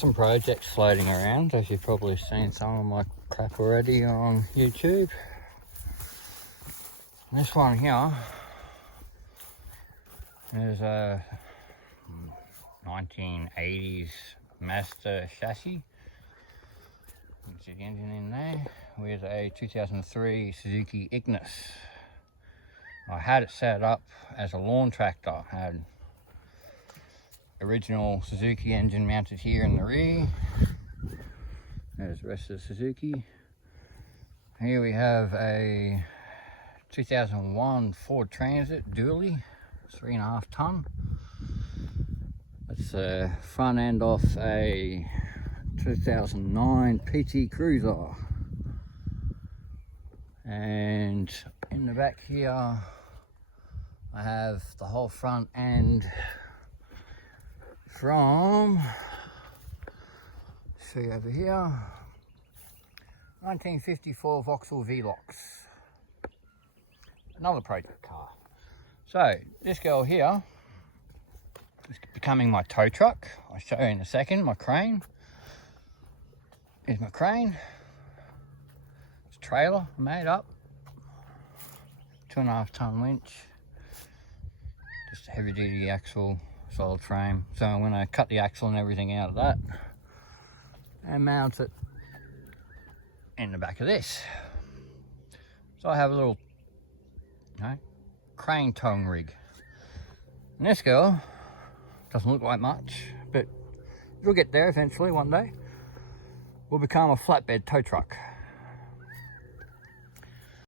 Some projects floating around, as you've probably seen some of my crap already on YouTube. This one here is a 1980s Mazda chassis. You can see the engine in there with a 2003 Suzuki Ignis. I had it set up as a lawn tractor. I had original Suzuki engine mounted here in the rear. There's the rest of the Suzuki. Here we have a 2001 Ford Transit dually, 3.5 ton. That's the front end off a 2009 PT Cruiser. And in the back here, I have the whole front end from, see over here, 1954 Vauxhall Velox. Another project car. So this girl here is becoming my tow truck. I'll show you in a second. My crane. Here's my crane. It's a trailer made up. 2.5 ton winch. Just a heavy duty axle. Solid frame. So I'm going to cut the axle and everything out of that and mount it in the back of this. So I have a little crane towing rig. And this girl doesn't look like much, but it'll get there eventually one day. Will become a flatbed tow truck.